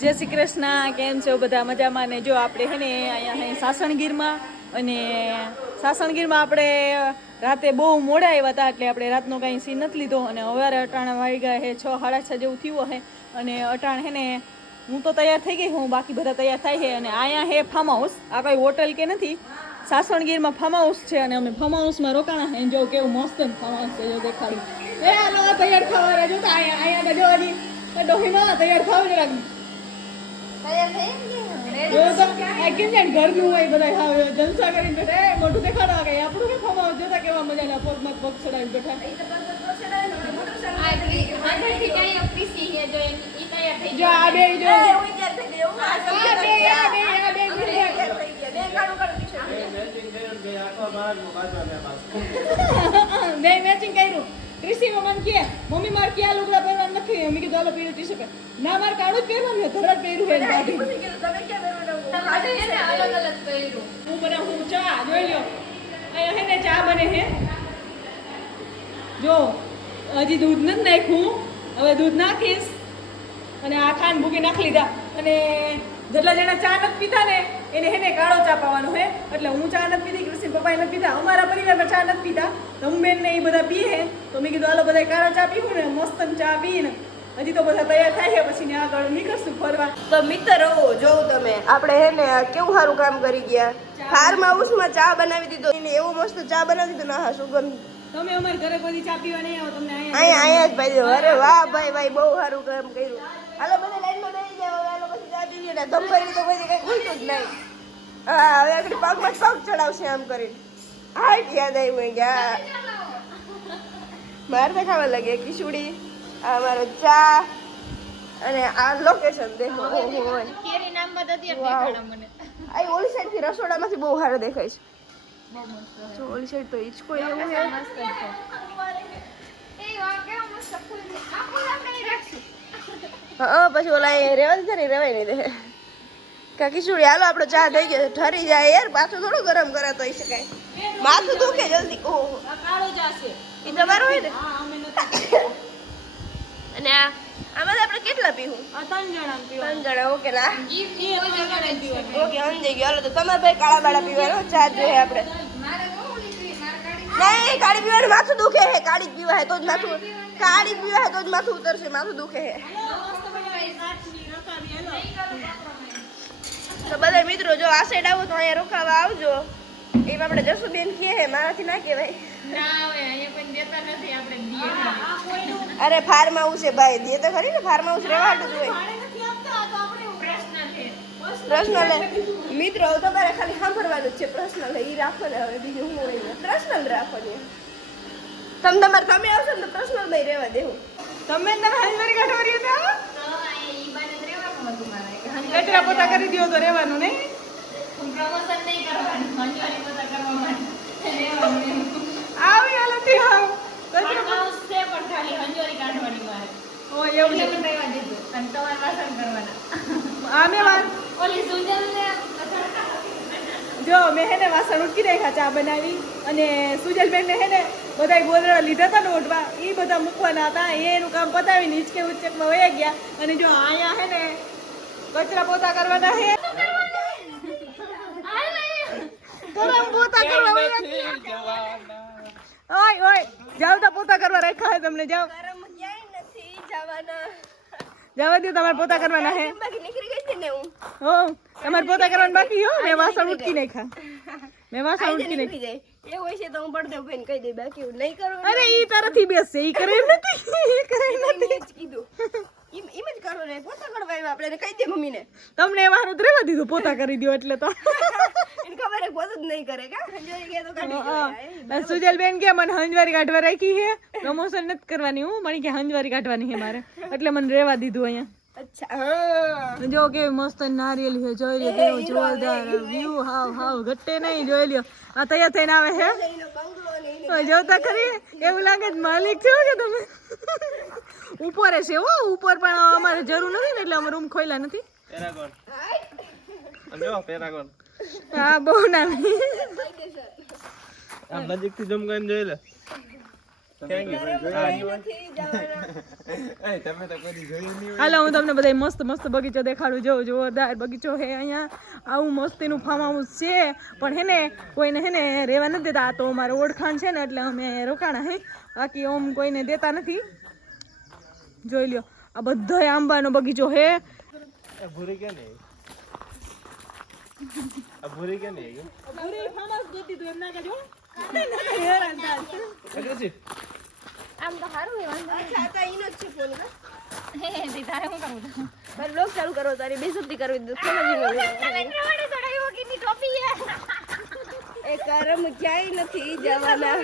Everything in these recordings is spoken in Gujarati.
જય શ્રી કૃષ્ણ, કેમ છો? બધા મજામાં? ને જો આપણે હે ને અહીંયા હે સાસણગીરમાં અને સાસણગીરમાં આપણે રાતે બહુ મોડા આવ્યા હતા એટલે આપણે રાતનો કાંઈ સીન નથી લીધો અને સવારે અટાણા વાગી ગયા હે, છ સાડા છ જેવું થયું હે અને અટાણ હે ને હું તો તૈયાર થઈ ગઈ, હું બાકી બધા તૈયાર થાય છે અને અહીંયા હે ફાર્મ હાઉસ આ કોઈ હોટલ કે નથી, સાસણગીરમાં ફાર્મ હાઉસ છે અને અમે ફાર્મ હાઉસમાં રોકાણા છે જો કેવું મસ્ત ફાર્મ હાઉસ છે, જો દેખાડ્યું તૈયાર થવા જો તો અહીંયા અહીંયા તો જો હજી ડોહી ના તૈયાર થવા જ ઘરનું હોય બધા હાવ જલસા કરીને બેઠા મોટું દેખાડવા કે આપણું કે ફાર્મ જોતા કેવા મજાના પગમાં પગ ચડાવીને બેઠા જો આ બે જો આ બે આ બે આ બે મેચિંગ કર્યું. ક્રિશીમાં મને કહે મમ્મી મારે ક્યાં લુગડા પહેરવાનું નથી? મેં કીધું હાલો પીળું ટી શર્ટ ના મારે કાળું જ પહેરવાનું છે. ધરત પહેર્યું એની દાઢી. હું બનાવું હું ચા જોઈ લ્યો. અહીંયા હે ને ચા બને હે. જો હજી દૂધ નથી નાખ્યું. હવે દૂધ નાખીશ. અને આ ખાંડ ભૂકી નાખી લીધા. અને જેટલા જણા ચા નથી પીતા ને એને હે ને કાળો ચા પાવાનો હે. એટલે હું ચા નથી પીતી કૃષ્ણ પપ્પાએ નથી પીતા અમારા પરિવારમાં ચા નથી પીતા તો હું બેન ને એ બધા પીએ તો મેં કીધું હાલો બધા કાળો ચા પીવું ને મસ્ત ચા પીને. હજી તો બધા તૈયાર થાય પછી ને આગળ નીકળશું ફરવા. તો મિત્રો જોઉં તમે. આપણે હે ને કેવું સારું કામ કરી ગયા. ફાર્મ હાઉસમાં ચા બનાવી દીધો. એને એવો મસ્ત ચા બનાવી દીધો ના હા સુગંધ. તમે અમારા ઘરે બધી ચા પીવા નહીં આવો તમને અહીંયા અહીંયા જ ભાઈ અરે વાહ ભાઈ ભાઈ બહુ સારું કામ કર્યું. હાલો બધા લાઈનમાં બેસી જાઓ હાલો પછી ચા પી લે તો કોઈ કઈ ખુલતું જ નહીં. હા હવે આગળ પગમાં પગ ચડાવશે આમ કરીને. હાટ યાદ આવી મેં ગયા મારે તો ખાવા લાગે ખીચડી આ મારો ચા અને આ લોકેશન દેખો. ઓહો આ ઓલી સાઈડથી રસોડામાંથી બહુ સારો દેખાય છે. ઓલી સાઈડ તો હિંચકો એવું છે. હા પછી ઓલા એ રેવા દીધા ને રેવાય નહીં દે. કાકી શું? હાલો આપણો ચા થઈ ગયો. ઠરી જાય યાર. પાછું થોડું ગરમ કરે તો શકાય. માથું દુખે જલ્દી. ઓહો. એ તમારું હોય ને? અને આ આમાં આપણે કેટલા પીવું? ત્રણ જણા ત્રણ જણા ઓકે ના. ઓકે સમજી ગયો. હાલો તો તમારે ભાઈ કાળા બાળા પીવાનો ચા જોઈએ આપણે. નહીં કાળી પીવાનું માથું દુખે હે. કાળી જ પીવા હે તો જ માથું કાળી પીવા હે તો જ માથું ઉતરશે. માથું દુખે હે. તો બધા મિત્રો જો આ સાઈડ આવો તો અહીંયા રોકાવા આવજો. એમ આપણે જસુબેન કહે હે મારાથી ના કહેવાય. અરે ફાર્મ હાઉસ છે ભાઈ દે તો ખરી ને ફાર્મ હાઉસ રહેવાનું તું હોય પર્સનલ મિત્રો તમારે ખાલી સાંભળવાનું જ છે પર્સનલ એ રાખો ને હવે બીજું હું હોય પર્સનલ રાખો ને. તમે તમારે તમે આવશો ને તો પર્સનલ નહીં રહેવા દેવું. તમે તમે હાજરી કાઢવાની હતા કચરા પોતા કરી દો તો રહેવાનું નહીં? આવી હાલતી હાવ. કચરા ઓ એવું છે. આમે વાત જો મેં હે ને વાસણ ઉટકી રાખ્યા ચા બનાવી અને સુજલબેન ને હે ને બધા ગોદડા લીધા હતા ને ઓઢવા એ બધા મૂકવાના હતા એનું કામ પતાવીને હિચકે ઉચકમાં વયા ગયા. અને જો અહીંયા હે ને કચરા પોતા કરવાના હે? ગરમ પોતા કરવા ઓય ઓય જાવ તો પોતા કરવા રાખ્યા હે તમને જાવ. ગરમ ક્યાંય નથી જવાના. જવા દો તમારે પોતા કરવાના હે. બાકી નીકળી ગઈ છે ને હું? હો તમારે પોતા કરવાનું બાકી હો મેં વાસણ ઉટકી નાખ્યા. મેં વાસણ ઉટકી નાખી જાય. એવું હોય છે તો હું પડદે ઉભીને કહી દઈ બાકી હું નહીં કરું અરે ઈ તારાથી બેસશે ઈ કરે એમ નથી ઈ કરે એમ નથી. કીધું. એમ જ કરો ને પોતા કરવા આવ્યા આપણે કહી દે મમ્મીને. તમને એમાં હારું રહેવા દીધું પોતા કરી દો એટલે તો. ખબર હે પોત જ નહીં કરે કા? તો જોયા સુજલબેન કે મને હંજવારી કાઢવા રાખી હે પ્રમોશન નથી કરવાની હું મને કે હંજવારી કાઢવાની છે મારે. એટલે મને રહેવા દીધું અહીંયા. અચ્છા જો કે મસ્ત નારિયેલ છે જોઈ લ્યો કેવું જોરદાર વ્યૂ હાવ હાવ ઘટે નહીં જોઈ લ્યો. આ તૈયાર થઈને આવે છે જોતા ખરી? એવું લાગે માલિક છો કે તમે? ઉપર છે હો ઉપર પણ અમારે જરૂર નથી ને એટલે અમે રૂમ ખોલ્યા નથી. પેરાગોન. જો પેરાગોન. હા બહુ નાની. આમ નજીકથી જમ કરીને જોઈ લે. હાલો હું તમને બધા મસ્ત મસ્ત બગીચો દેખાડું જો જોરદાર બગીચો હે અહીંયા. આવું મસ્તીનું ફાર્મ હાઉસ છે. પણ હે ને કોઈને હે ને રહેવા નથી દેતા. આ તો અમારે ઓળખાણ છે ને એટલે અમે રોકાણા હે. બાકી ઓમ કોઈને દેતા નથી. જોઈ લ્યો. આ બધાય આંબાનો બગીચો હે. ભૂરી કે નહીં આ ભૂરી ક્યાં નહીં અગ્રેસી આમ તો સારું હોય અચ્છા તો ઈનો જ છે ફોન. તારે બ્લોગ ચાલુ કરો તારી બેસુતી કરવી તો ફોન જ ટોપી એ કરમ ક્યાંય નથી જવાના.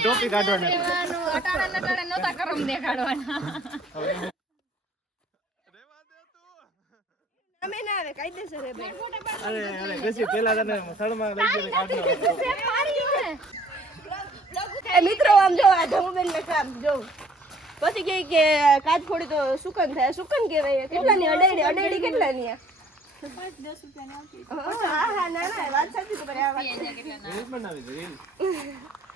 ટોપી કાઢવાના. અટાણે ને નહોતા કરમ દેખાડવાના. અમે ના આવે કાયદેસર હે ભાઈ. અરે અરે અગ્રેસી પેલા તને થડમાં લઈ ગયો કાઢવાનો સેમ મારી હે. એ મિત્રો આમ જો આ ધમુબેન ને કામ જો. પછી કે કે કાચ ફોડી તો સુકન થાય. સુકન કહેવાય. કેટલાની? અડેડી અડેડી કેટલાની? ની હા હા ના ના વાત સાચી તમારી આ વાત રીલ બનાવી રીલ.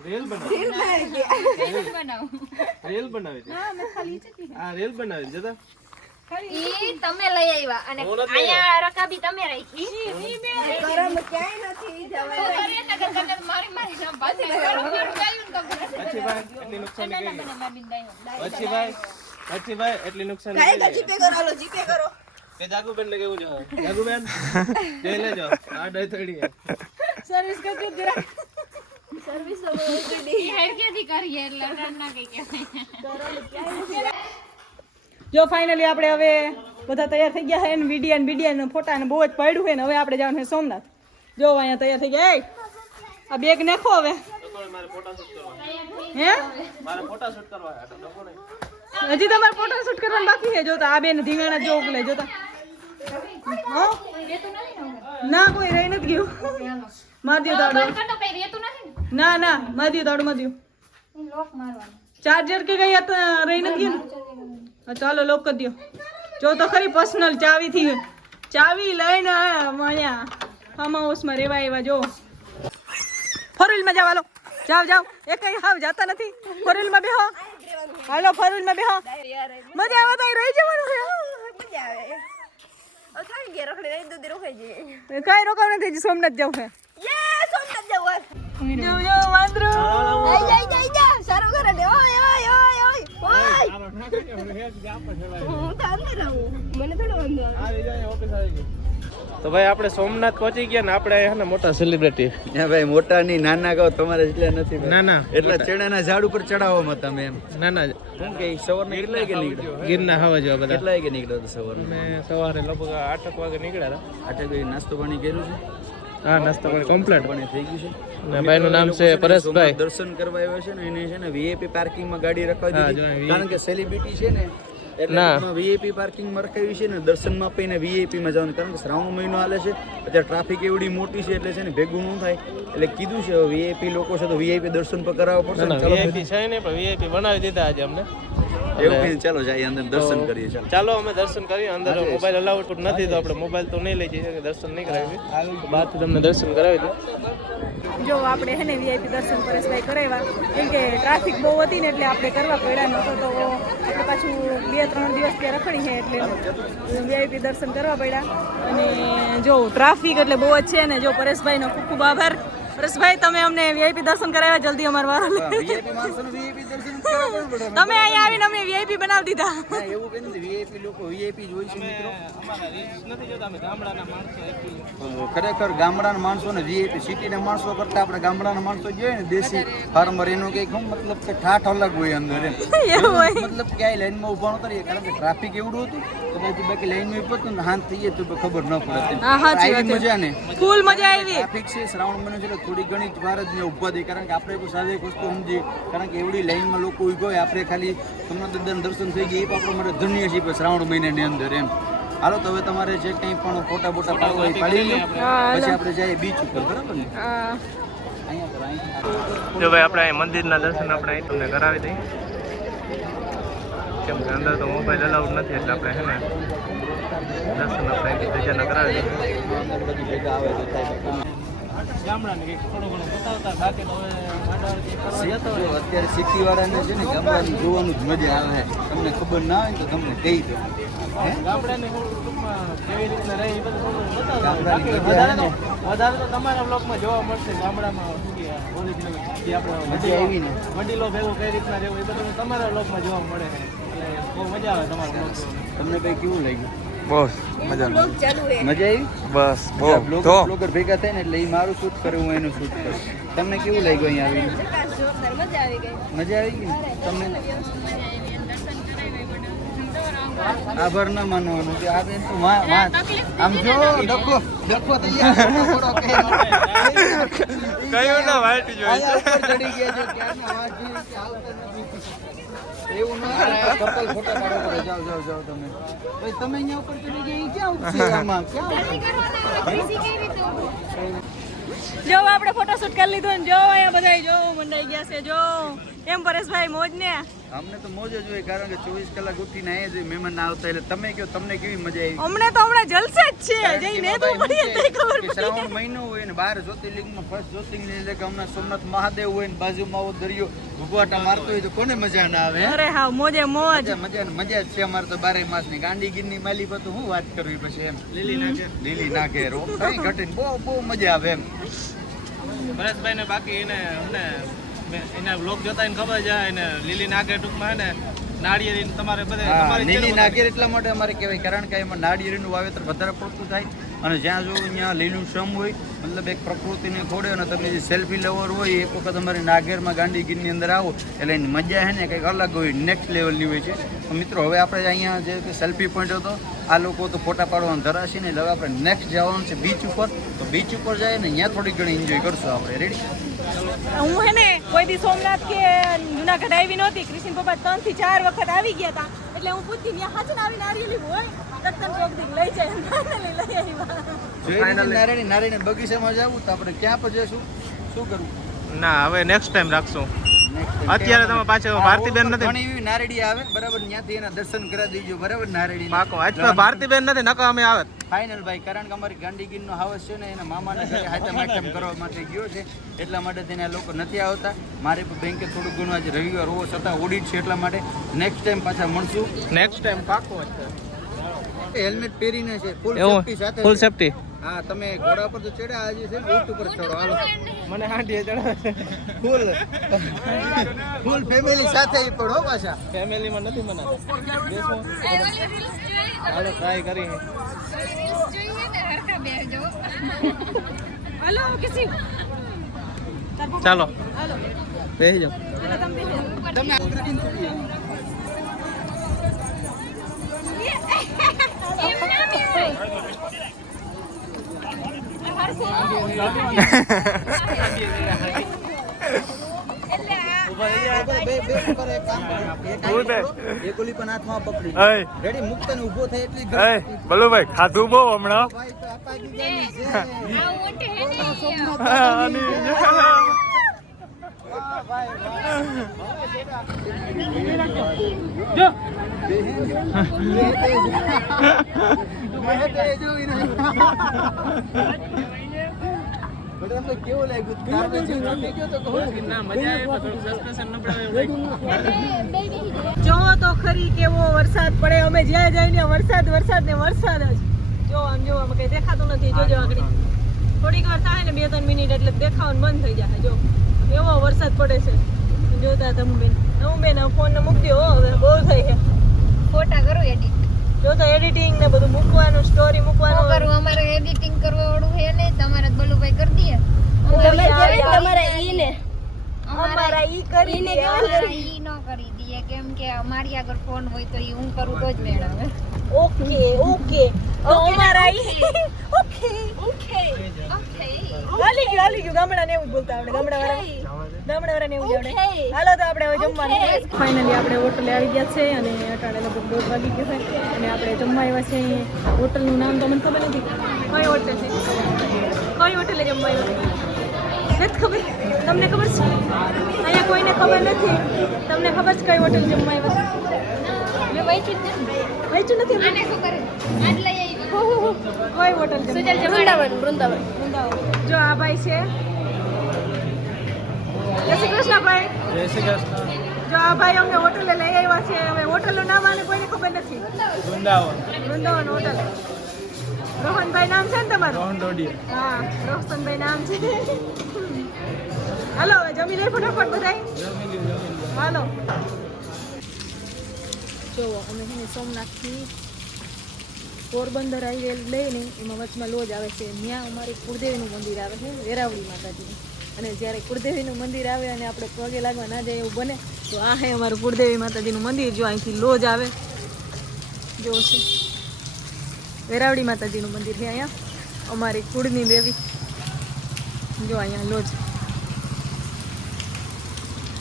રીલ બનાવી. રેલ બનાવી. બનાવું. રીલ બનાવી દે. હા રેલ બનાવી દે જતા. ઈ તમે લઈ આવ્યા અને આયા રકાબી તમે રાખી. કરમ ક્યાંય નથી જવાના મારી મારી ના પાસે ગરમ ગરમ ગાયું તો પછી ભાઈ એટલી નુકસાની પછી ભાઈ પછી ભાઈ એટલી નુકસાન કાંઈ જીપે કરો હાલો જીપે કરો. કે જાગુબેન ને કેવું છે? જાગુબેન? જોઈ લેજો. આ ડઈ થોડી સર્વિસ કરજો જરા. સર્વિસ તો બહુ સીધી. ઈ હેડકેથી કરીએ એટલે ના કઈ કહેવાય. જો ફાઇનલી આપણે હવે બધા તૈયાર થઈ ગયા છે ને વિડિયા ને બીડિયા ને ફોટા ને બહુ જ પડ્યું છે ને હવે આપણે જવાનું છે સોમનાથ. જો અહીંયા તૈયાર થઈ ગયા. એ આ બેગ નાખો હવે. હે. હજી તમારે ફોટો શૂટ કરવાનું બાકી છે. જોતા આ બેન ધીંગાણા જો ઉકલે જોતા ના કોઈ રહી નથી ગયું. માર દ્યો દાડો. ને. ના દ્યો દાડો મારવાનો. ચાર્જર કે કઈ રહી નથી ને? ચાલો લોક કરી દો જો તો ખરી પર્સનલ ચાવી થી. ચાવી લઈને અહીંયા ફાર્મ હાઉસમાં રેવા એવા જો. ફોર વ્હીલમાં જાવ હાલો. જાવ જાવ. એ કઈ હાવ જાતા નથી. ફોર વ્હીલમાં બેહો. હાલો ફોર વ્હીલમાં બેહો. મજા આવે તો રહી જવાનું મજા આવે. કઈ રોકાવ નથી સોમનાથ જવું છે. સોમનાથ જવું જો જો વાંદરો આઈ જા આઈ જા સારું કરે ને ઓય ઓય ઓય ઓય હું તો અંદર આવું મને થોડો વાંધો આવી જાય ઓફિસ આવી ગઈ તો ભાઈ આપણે સોમનાથ પહોંચી ગયા ને આપણે હે ને મોટા સેલિબ્રિટી ના ભાઈ મોટા ની નાના કહો તમારે એટલે નથી. ના ના એટલા ચેડાના ઝાડ ઉપર ચડાવવામાં તમે એમ. ના ના શું કે સવારના કેટલા વાગે નીકળ્યો? ગિરના હવા જેવા બધા. કેટલા વાગે નીકળ્યો હતો સવારના? અમે સવારે લગભગ આઠક વાગે નીકળ્યા હતા. આઠે વાગે નાસ્તો પાણી કર્યું છે? હા નાસ્તો પણ કમ્પ્લીટ પણ થઈ ગયું છે. ને ભાઈનું નામ છે પરેશભાઈ. દર્શન કરવા આવ્યો છે ને એને છે ને વીઆઈપી પાર્કિંગમાં ગાડી રખાવી દીધી. કારણ કે સેલિબ્રિટી છે ને ના. વીઆઈપી પાર્કિંગ રખાવી છે ને દર્શનમાં આપીને વીઆઈપી માં જવાનું. કારણ કે શ્રાવણ મહિનો હાલે છે અત્યારે ટ્રાફિક એવડી મોટી છે એટલે છે ને ભેગું ન થાય. એટલે કીધું છે વીઆઈપી લોકો છે તો વીઆઈપી દર્શન પર કરાવવા પડશે વીઆઈપી છે ને પણ વીઆઈપી બનાવી દીધા આજે અમને. એવું ચાલો જાય અંદર દર્શન કરીએ ચાલો. ચાલો અમે દર્શન કરીએ. અંદર મોબાઈલ અલાઉડ નથી તો આપણે મોબાઈલ તો નહીં લઈ જઈએ દર્શન નહીં કરાવી બહારથી તમને દર્શન કરાવી દઉં જો આપણે હે ને વીઆઈપી દર્શન પરેશભાઈ કરાવ્યા કેમ કે ટ્રાફિક બહુ હતી ને એટલે આપણે કરવા પડ્યા નહોતો તો આપણે પાછું બે ત્રણ દિવસ ત્યાં રખડી છે એટલે વીઆઈપી દર્શન કરવા પડ્યા. અને જો ટ્રાફિક એટલે બહુ જ છે ને જો પરેશભાઈનો ખૂબ ખૂબ આભાર. પરેશભાઈ તમે અમને વીઆઈપી દર્શન કરાવ્યા જલ્દી અમારા વારો તમે અહીંયા આવીને અમને વીઆઈપી બનાવી દીધા. એવું કઈ નથી વીઆઈપી લોકો વીઆઈપી જ હોય છે મિત્રો. નથી જોતા અમે ગામડાના માણસો ખરેખર ગામડાના માણસો ને વીઆઈપી સિટીના માણસો કરતા આપણે ગામડાના માણસો જે ને દેશી ફાર્મર એનું કંઈક મતલબ કે ઠાઠ અલગ હોય અંદર એમ. મતલબ કે ક્યાંય લાઈનમાં ઊભા ન કરીએ કારણ કે ટ્રાફિક એવડું હતું કદાચ બાકી લાઈનમાં હતું ને હાથ થઈ જાય તો ખબર ન પડે. મજા ને. ફૂલ મજા આવી. ટ્રાફિક છે શ્રાવણ મહિનો છે થોડી ઘણી જ વાર જ ઊભા થઈ કારણ કે આપણે સારી એક વસ્તુ સમજીએ કારણ કે એવડી લાઈનમાં લોકો ઊભા કોઈ આપણે ખાલી સોમનાથ દર્શન થઈ ગયા. એ પણ મારે માટે ધન્ય પણ શ્રાવણ મહિનાની અંદર એમ. હાલો તો હવે તમારે જે કંઈ પણ ફોટા બોટા પાડવા હોય પાડી લો પછી આપણે જઈએ બીચ ઉપર બરાબર ને? જો ભાઈ આપણે અહીં મંદિરના દર્શન આપણે અહીં તમને કરાવી દઈએ. કેમ કે અંદર તો મોબાઈલ અલાઉડ નથી એટલે આપણે હે ને દર્શન આપણે અહીંથી બીજાને કરાવી દઈએ. ગામડાને કંઈક થોડું ઘણું બતાવતા બાકી તો હવે અત્યારે સિટી વાળાને છે ને ગામડાનું જોવાનું જ મજા આવે. તમને ખબર ના હોય તો તમને કહી દો ગામડાને કેવી રીતના રહે એ બધું વધારે વધારે તો તમારા બ્લોગમાં જોવા મળશે ગામડામાં ઓરિજિનલ જે આપણે વડીલો ભેગું કઈ રીતના રહેવું એ બધું તમારા બ્લોગમાં જોવા મળે. બહુ મજા આવે તમારા તમને કંઈ કેવું લાગ્યું? બસ મજા મજા આવી? બસ તો? બ્લોગર ભેગા થાય ને એટલે એ મારું શૂટ કરે હું એનું શૂટ કરું. તમને કેવું લાગ્યું અહીંયા આવીને? મજા આવી ગઈ. મજા આવી ગઈ? તમને? આભાર ના માનવાનો કે આ બેન તો આમ જો ડખો ડખો તૈયાર કયું ના વાટ ઉપર ચડી ગયા છે ક્યારના વાંચી કે આવતા નથી. એવું ના કપલ ફોટા પાડો પડે જાઓ જાઓ જાઓ તમે. ભાઈ તમે અહીંયા ઉપર ચડી ગયા ઈ ક્યાં ઉઠશે આમાં? ક્યાં જો આપણે ફોટોશૂટ કરી લીધું ને જો અહીંયા બધા જો મંડાઈ ગયા છે જો. એમ પરેશભાઈ મોજ ને? અમને તો મોજ જ હોય કારણ કે ચોવીસ કલાક ઉઠીને આયા જ મહેમાન ના આવતા એટલે તમે કયો તમને કેવી મજા આવી? અમને તો હમણાં જલસે જ છે જઈને તો એમાં પડીએ ભાઈ ખબર કે શ્રાવણ મહિનો હોય ને બાર જ્યોતિર્લિંગમાં ફર્સ્ટ જ્યોતિર્લિંગ એટલે કે હમણાં સોમનાથ મહાદેવ હોય ને બાજુમાં આવો દરિયો ભૂગવાટા મારતો હોય તો કોને મજા ના આવે અરે હા મોજે મોજ. મજા મજા ને મજા જ છે અમારે તો બારે માસની ગાંડી ગીરની માલી પર તો હું વાત કરવી પછી એમ? લીલી નાખે. લીલી નાખે રોમ. કઈ ઘટે બહુ બહુ મજા આવે એમ. પરેશભાઈ ને બાકી એને અમને એના બ્લોગ જોતા એને ખબર છે એને લીલી નાગે ટૂંકમાં ને નાળિયેરી તમારે બધા લીલી નાગેર એટલા માટે અમારે કહેવાય કારણ કે એમાં નાળિયેરીનું વાવેતર વધારે પડતું થાય અને જ્યાં જો અહીંયા લીલું શ્રમ હોય મતલબ એક પ્રકૃતિને ખોડે અને તમે જે સેલ્ફી લેવર હોય એક વખત અમારી નાગેરમાં ગાંધીગીરની અંદર આવો એટલે એની મજા છે ને કંઈક અલગ હોય નેક્સ્ટ લેવલની હોય છે. તો મિત્રો હવે આપણે અહીંયા જે સેલ્ફી પોઈન્ટ હતો આ લોકો તો ફોટા પાડવાનું ધરાશે ને હવે આપણે નેક્સ્ટ જવાનું છે બીચ ઉપર. તો બીચ ઉપર જાય ને ત્યાં થોડી ઘણી એન્જોય કરશું આપણે. રેડી હું કોઈ દી સોમનાથ કે જુનાગઢ આવી નહોતી. કૃષ્ણ પપ્પા ત્રણથી ચાર વખત આવી ગયા હતા એટલે હું પૂછતી ત્યાં હાચન આવી નારિયેલી હોય? દત્તન ચોક દી લઈ જાય નારાયણી નારાયણ બગીચામાં જવું તો આપણે ક્યાં પર જશું શું કરવું? ના હવે નેક્સ્ટ ટાઈમ રાખશું. અત્યારે તમે પાછો ભારતીબેન નથી. ઘણી એવી નારડી આવે બરાબર ત્યાંથી એના દર્શન કરાવી દેજો બરાબર નારડી પાકો આજ તો ભારતીબેન નથી નકા અમે આવે. ફાઇનલ ભાઈ કારણ કે અમારી ગાંડીગીરનો હાવસ છે ને એના મામાના ઘરે હાથમ હાથમ કરવા માટે ગયો છે. એટલા માટે તેને લોકો નથી આવતા. મારે પણ બેંકે થોડું ઘણું આજે રવિવાર હોવો છતાં ઓડિટ છે એટલા માટે નેક્સ્ટ ટાઈમ પાછા મળશું. નેક્સ્ટ ટાઈમ પાકો હેલ્મેટ પહેરીને છે. ફૂલ સેફટી સાથે ફૂલ. સેફટી હા તમે ઘોડા પર તો ચડ્યા આજે છે ઊંટ ઉપર ચડો. હાલો. મને હાંડીએ ચડાવે ફૂલ. ફૂલ ફેમિલી સાથે ઈ પણ હો પાછા. ફેમિલીમાં નથી મને બેસો. હાલો ટ્રાય કરી. હલો કિસી. ચાલો. હાલો. બેસી જાઓ. તમે બેસી જાઓ. બે બે ઉપર એક કામ કરો. એક આ પકડો, એક ઓલી પણ હાથમાં પકડી અય. રેડી મુક્ત ને ઊભો થાય એટલી જ એ બલુભાઈ ખાધું બહુ હમણાં ભાઈ તો આપા દીધાની છે. બટ તમને કેવું લાગ્યું? ગયો તો કહું ના મજા આવે થોડું સસ્પેન્શન ન જો તો ખરી કેવો વરસાદ પડે. અમે જ્યાં જઈને વરસાદ વરસાદ ને વરસાદ જ. જો આમ જો આમ કઈ દેખાતું નથી. જોજો આગળ. થોડીક વાર થાય ને બે ત્રણ મિનિટ એટલે દેખાવાનું બંધ થઈ જાય. જો એવો વરસાદ પડે છે. જોતા તમે બેન હું બેન ફોન ને મૂકી દો હવે બહુ થઈ છે ફોટા કરો એડિટ. જો તો એડિટિંગ ને બધું મૂકવાનું સ્ટોરી મૂકવાનું. કરું અમારે એડિટિંગ કરવા વાળું છે ને તમારે જ બલુભાઈ કરી દઈએ. તમારે ઈ ને અમારા ઈ કરી અમારા ઈ ન કરી દઈએ કેમ કે અમારી આગળ ફોન હોય તો ઈ હું કરું તો જ મેળવે. Okay okay. અમારા ઈ ઓકે. ઓકે. ઓકે. હાલી ગયું હાલી ગયું. ગામડાને એવું જ બોલતા આપણે ગામડાવાળા. ગામડાવાળાને એવું આવડે હાલો તો આપણે હવે જમવાનું ફાઇનલી આપણે હોટલે આવી ગયા છે અને અટાણે લગભગ દોઢ વાગી ગયો છે. અને આપણે જમવા આવ્યા છે હોટલનું નામ તો મને ખબર નથી. કઈ હોટલ છે? કઈ હોટલે જમવા આવ્યા નથી ખબર. તમને ખબર છે? અહીંયા કોઈને ખબર નથી. તમને ખબર છે કઈ હોટલ જમવા આવ્યા મેં વાંચ્યું જ નથી. નથી આને શું કરે કોઈ હોટલ છે વૃંદાવન વૃંદાવન. વૃંદાવન. જો આ ભાઈ છે. જય શ્રી કૃષ્ણ ભાઈ. જય શ્રી કૃષ્ણ. જો આ ભાઈ અમને હોટલે લઈ આવ્યા છે હવે હોટલનું નામ આને કોઈને ખબર નથી. વૃંદાવન. વૃંદાવન હોટલ. રોહનભાઈ નામ છે ને તમારું? રોહન ડોડિયા. હા રોહનભાઈ નામ છે. હાલો હવે જમી લઈ ફટાફટ બધાય. હાલો. જોવો અમે છે ને સોમનાથથી પોરબંદર આવી લઈને એમાં વચમાં લોજ આવે છે. ત્યાં અમારી કુળદેવીનું મંદિર આવે છે વેરાવળી માતાજીનું. અને જ્યારે કુળદેવીનું મંદિર આવે અને આપણે પગે લાગવા ના જાય એવું બને, તો આ હે અમારું કુળદેવી માતાજીનું મંદિર, જો અહીંથી લોજ આવે. જો છે. વેરાવળી માતાજીનું મંદિર છે અહીંયા. અમારી કુળની દેવી. જો અહીંયા લોજ.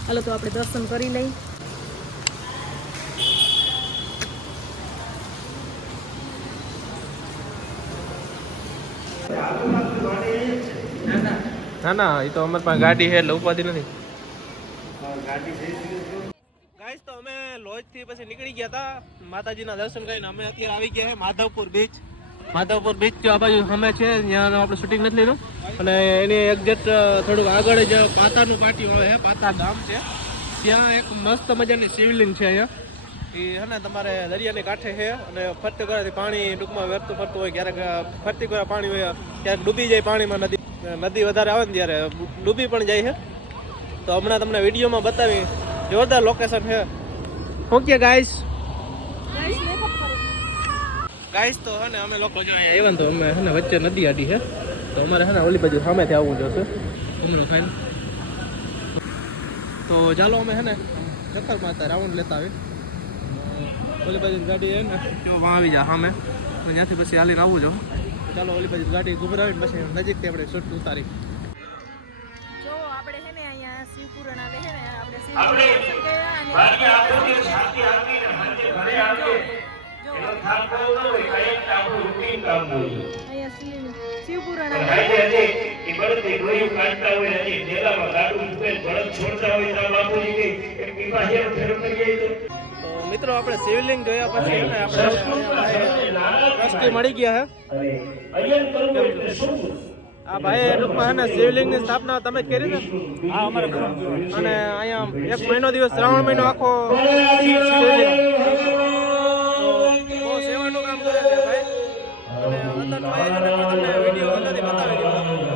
હાલો તો આપણે દર્શન કરી લઈ ના ના, એ તો અમારી પાસે ગાડી છે એટલે ઉપાધિ નથી. ગાઈસ તો અમે લોજથી પછી નીકળી ગયા હતા. માતાજીના દર્શન કરીને અમે અત્યારે આવી ગયા છે માધવપુર બીચ માધવપુર બીચ તો આ બાજુ અમે છે ત્યાં આપણે શૂટિંગ નથી લીધું. અને એની એક્ઝેક્ટ થોડુંક આગળ જ પાતાનું પાટિયું આવે છે પાતા ગામ છે. ત્યાં એક મસ્ત મજાની શિવલિંગ છે અહીંયા. એ હે ને, તમારે દરિયાની કાંઠે છે અને ફરતી કરાથી પાણી ટૂંકમાં વેરતું ફરતું હોય, ક્યારેક ફરતી કરા પાણી હોય, ક્યારેક ડૂબી જાય પાણીમાં નદી નદી વધારે આવે ને ત્યારે ડૂબી પણ જાય છે. તો હમણાં તમને વિડીયોમાં બતાવી. જોરદાર લોકેશન છે. ઓકે ગાઈસ ગાઈસ તો હે અમે લોકો જો આવ્યા તો અમે હે વચ્ચે નદી આડી છે. તો અમારે હે ઓલી બાજુ સામેથી આવવું જોશે. હમણાં થાય તો ચાલો અમે હે ને ચક્કર માતા રાઉન્ડ લેતા આવી ઓલી બાજુ ગાડી હે ને, જો વાં આવી જા સામે. ત્યાંથી પછી હાલીને આવવું જો. ચાલો ઓલી બાજુ ગાડી ગુભરાવીને પછી નજીકથી આપણે શૂટ ઉતારી જો આપણે ને અહીંયા શિવપુરાણ આવે હોય ને આપણે શિવપુરાણ દર્શન કર્યા અને જો, જો. અહીંયા શિવ- શિવપુરાણ આવે તો. મિત્રો આપણે શિવલિંગ જોયા પછી છે આપણે ટ્રસ્ટી મળી ગયા હે. આ ભાઈ ટૂંકમાં છે ને શિવલિંગની સ્થાપના તમે કરી ને હા અમારે અને અહીંયા એક મહિનો દિવસ શ્રાવણ મહિનો આખો સેવાનું કામ કરે છે ભાઈ. અને અંદરનું આયોજન તમને